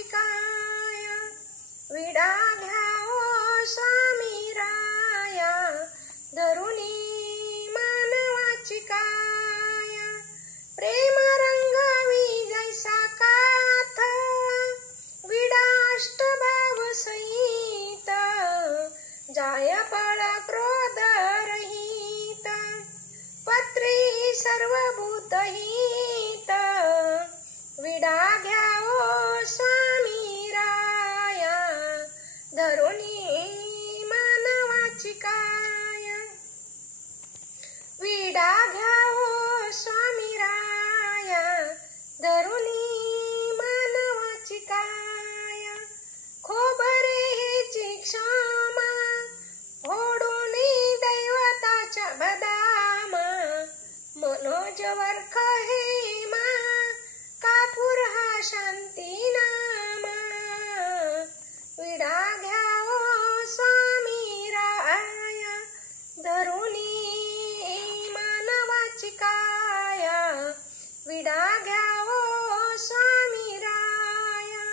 मानवाची काय, विडा घ्यावो स्वामी राया, धरुनी मानवाची काय. प्रेम रंगवी जैसा काथ, विडा अष्टभाव सहित, जाय पळ क्रोध रहित, पत्री सर्वभूत हित, विडा घ्यावो स्वामी राया, धरुनी मानवाची काय. विडा घ्यावो स्वामी राया, धरुनी मानवाची काय. खोबरेची क्षमा ओढून दैवताच्या बदामा, मनोज वर्ख हेमा, कापूर हा शांती नामा. विडा घ्यावो स्वामी राया, धरुनी मानवाची काय. विडा घ्यावो स्वामी राया.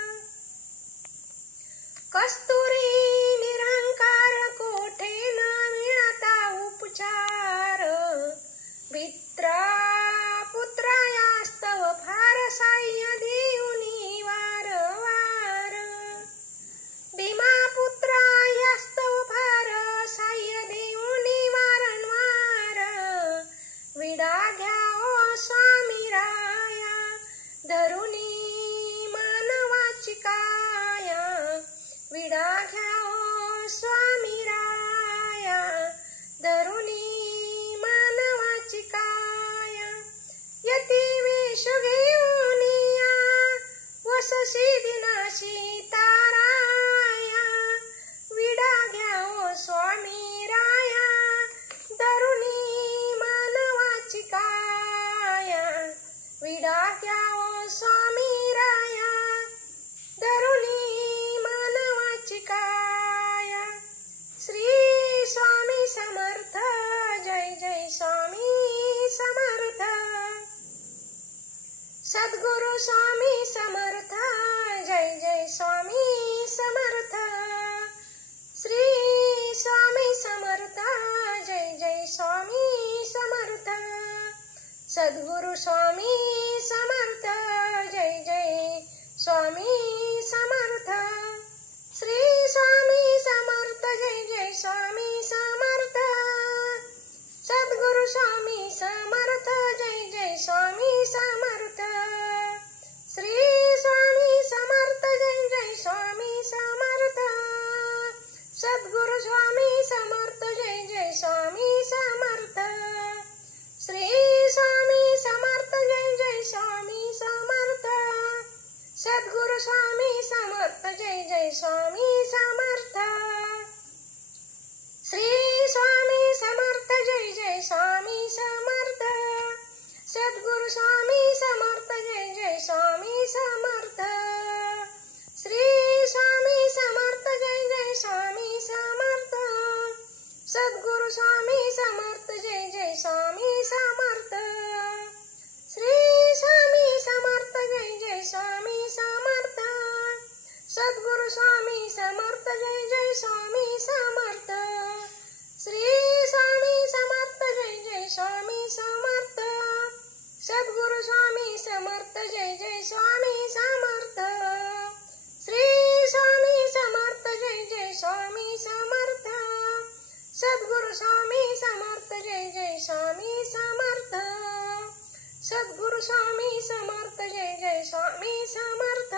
कस्तुरी निरंकार कोठे न मिळता उपचार, मित्रा पुत्रायास्तव फार साह्य देऊनी वारंवार. भीमा पुत्रायास्तव फार साह्य देऊनी वारंवार. विडा घ्यावो स्वामी राया, धरुनी मानवाची काय. विडा घ्यावो स्वामी राया, धरुनी मानवाची काय. यती वेश घेऊनिया वसशी दिनाशी ताराया, विडा घ्यावो स्वामी राया, धरुनी मानवाची काय. विडा घ्यावो स्वामी राया, धरुनी मानवाची काय. श्री स्वामी समर्थ, जय जय स्वामी समर्थ. सद्गुरु स्वामी समर्थ, जय जय स्वामी समर्थ. श्री स्वामी समर्थ, जय जय स्वामी समर्थ. सद्गुरु स्वामी समर्थ, जय जय स्वामी समर्थ. श्री स्वामी समर्थ, जय जय स्वामी समर्थ. सद्गुरु स्वामी समर्थ, जय जय स्वामी समर्थ. श्री स्वामी समर्थ, जय जय स्वामी समर्थ. सद्गुरु स्वामी समर्थ, जय जय स्वामी समर्थ. श्री स्वामी समर्थ, जय जय स्वामी समर्थ. सद्गुरु स्वामी समर्थ, जय जय स्वामी समर्थ. श्री स्वामी समर्थ, जय जय स्वामी समर्थ. सद्गुरु स्वामी समर्थ, जय जय स्वामी समर्थ. श्री स्वामी समर्थ, जय जय स्वामी समर्थ. सद्गुरु स्वामी समर्थ, जय जय स्वामी समर्थ. श्री स्वामी समर्थ, जय जय स्वामी समर्थ. सद्गुरु स्वामी समर्थ, जय जय स्वामी समर्थ. श्री स्वामी समर्थ, जय जय स्वामी समर्थ. सद्गुरु स्वामी समर्थ, जय जय स्वामी समर्थ. श्री स्वामी समर्थ, जय जय स्वामी समर्थ. सद्गुरु स्वामी समर्थ, जय जय स्वामी समर्थ. सद्गुरु स्वामी समर्थ, जय जय स्वामी समर्थ.